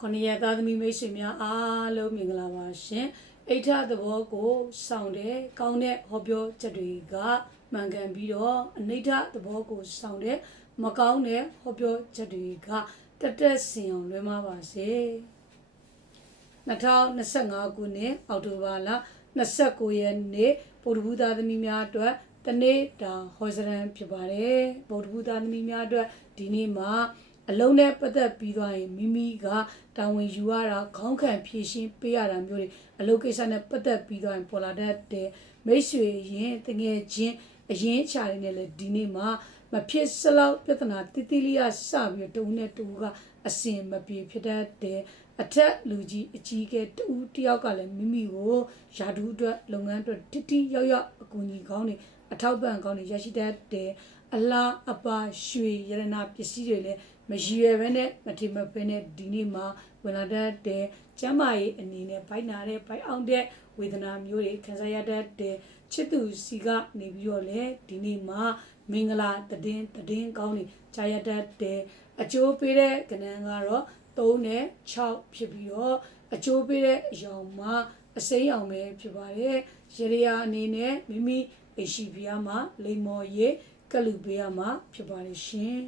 ခொနည်းရသားသမီးမိတ်ဆွေများအားလုံးမင်္ဂလာပါရှင်အိဋ္ဌသဘောကိုစောင့်တဲ့ကောင်းတဲ့ဟောပြောချက်တွေကမှန်ကန်ပြီးတော့အနိဋ္ဌသဘောကိုစောင့်တဲ့မကောင်းတဲ့ဟောပြောချက်တွေကတက်တက်စင်အောင်လွှဲမပါစေ2025ခုနှစ်အောက်တိုဘာလ29ရက်နေ့ဗုဒ္ဓဘုရားသမီးများအတွက်တနေ့တာဟောစရန်ဖြစ်ပါတယ်ဗုဒ္ဓဘုရားသမီးများအတွက်ဒီနေ့မှာ အလုံးနဲ့ပတ်သက်ပြီးသွားရင်မိမိကတာဝန်ယူရတာခေါင်းခံဖြည့်ရှင်းပေးရတာမျိုးတွေအလုပ်ကိစ္စနဲ့ပတ်သက်ပြီးသွားရင်ပေါ်လာတတ်တဲ့မိတ်ဆွေရင်တငယ်ချင်းအရင်ချာတွေနဲ့လည်းဒီနေ့မှာမဖြစ်စလောက်ပြဿနာတိတိလေးရစပြီးတော့တုံနဲ့တူကအစင်မပြေဖြစ်တတ်တဲ့အထက်လူကြီးအကြီးကဲတူတယောက်ကလည်းမိမိကိုယာဒူးအတွက်လုပ်ငန်းအတွက်တိတိရောက်ရောက်အကူအညီကောင်းနေ အထောက်ပံ့ကောင်းနေရရှိတတ်တဲ့အလားအပါရွှေရတနာပစ္စည်းတွေလည်းမရည်ရွယ်ဘဲနဲ့မထေမဖဲနဲ့ဒီနေ့မှာဝင်လာတတ်တဲ့ကျမ်းမာရေးအနေနဲ့ဘိုက်နာတဲ့ဘိုက်အောင်တဲ့ဝေဒနာမျိုးတွေခံစားရတတ်တဲ့ချစ်သူစီကနေပြီးတော့လေဒီနေ့မှာမင်္ဂလာတည်င်းတည်င်းကောင်းနေကြာရတတ်တဲ့အကျိုးပေးတဲ့ကဏ္ဍကတော့ 3နဲ့6ဖြစ်ပြီးတော့အကျိုးပေးတဲ့အယောင်မှာအစိမ်းအောင်ပဲဖြစ်ပါတယ်ရေရယာအနေနဲ့မိမိအရှိဖီယာမှာလိမ္မော်ရေးကလူပေးရမှာဖြစ်ပါတယ်ရှင်